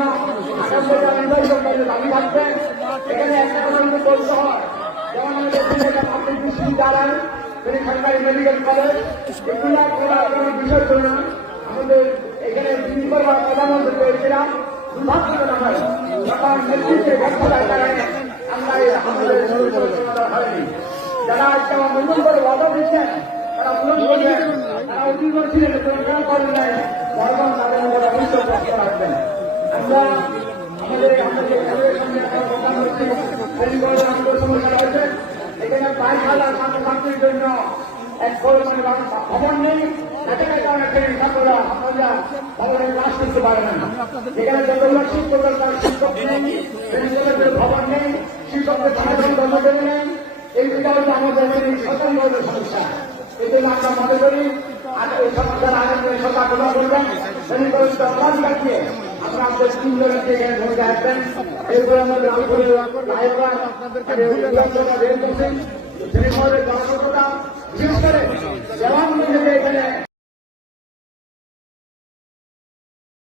জন্য আগামী সরকারের দাবি থাকবে। এখানে একটা কথা কিন্তু বলতে হয়, যেমন আমাদের পাবলিক বিশ্ববিদ্যালয়, সরকারি মেডিকেল কলেজ, এগুলা করার কোনো বিষয় ছিল না। আমাদের এখানে তিনবার প্রধানমন্ত্রী পেয়েছিলাম, দুর্ভাগ্যজনক হয় সরকার নেতৃত্বে ব্যর্থতার কারণে আমরা আমাদের হয়নি। যারা আজকে আমার নতুন করে ওয়াদা দিচ্ছেন তারা পূরণ করবেন, তারা অতীত ছিলেন পূরণ করেন নাই, বরং তাদের মধ্যে ভবিষ্যৎ রক্ষা রাখবেন। আমরা আমাদের সঙ্গে কথা হচ্ছে সমস্যা রয়েছে। এখানে প্রায় হাজার ছাত্রছাত্রীর জন্য এক পরিমাণে ভবন নেই, সেখানে কারণে ট্রেন ছাত্ররা আপনারা ভবনে ক্লাস করতে পারে না। এখানে যতগুলো শিক্ষক দরকার শিক্ষক নেই, ভবন নেই, শিক্ষকদের সমাধান কর্মচারী নেই। এইটা হচ্ছে আমাদের স্বতন্ত্র সমস্যা। এই জন্য আমরা মনে করি এই সমস্যার আগে সরকার গ্রহণ করবেন, কাটিয়ে আমরা আমাদের তিনজনকে এখানে ভূমিকা আসবেন। এরপরে আমাদের